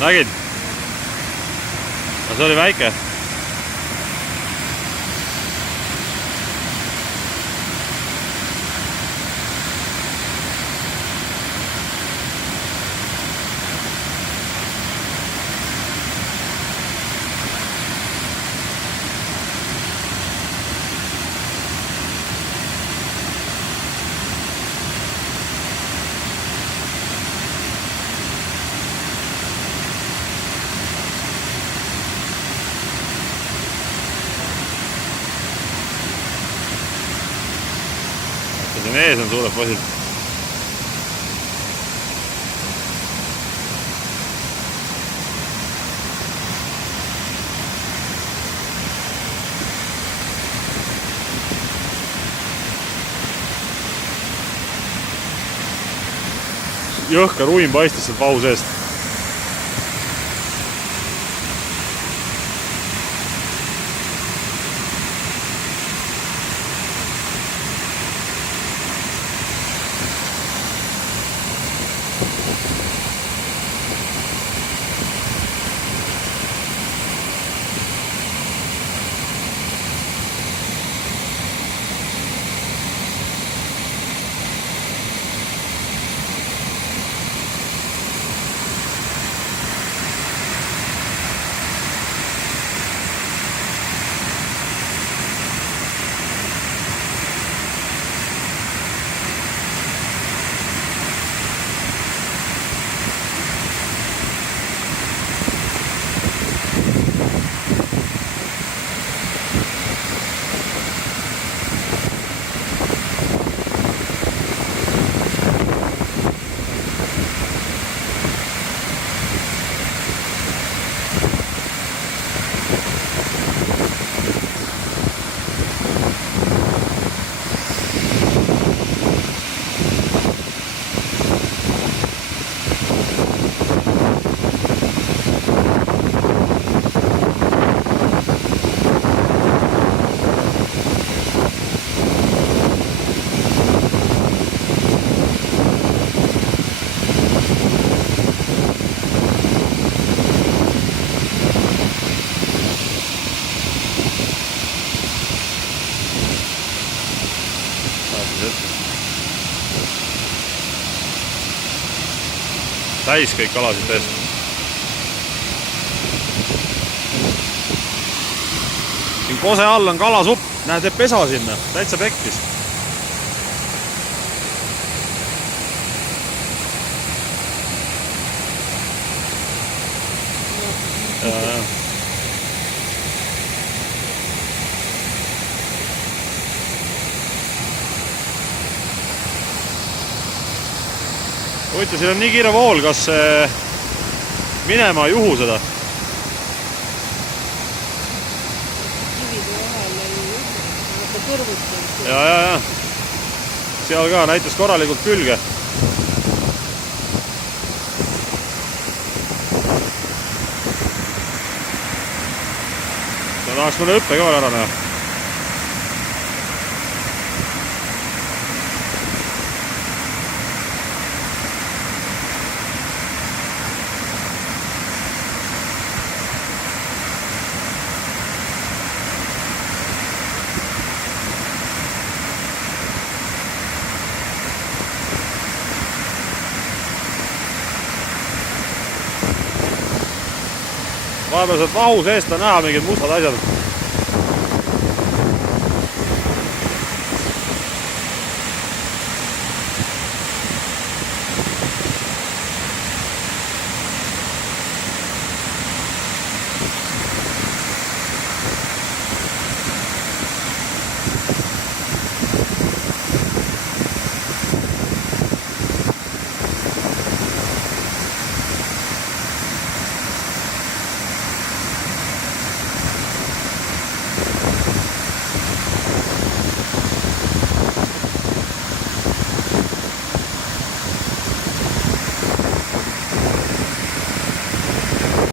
Nägid? See oli väike. Siin ees on suured poisid. Jõhka ruim paistis sealt vahu seest. Täis kõik kalasid eest. Siin kose all on kalasupp, näed, teeb pesa sinna, täitsa pekkis. Huvitav, siin on nii kiire vool, kas minema ei juhu seda? Kivide vahel ei juhu, aga kõrvutab. Ja. Seal ka näitas korralikult külge. Tahaks mõne õppe ka ära näha. Vahepeal sealt vahu seest on näha mingid mustad asjad.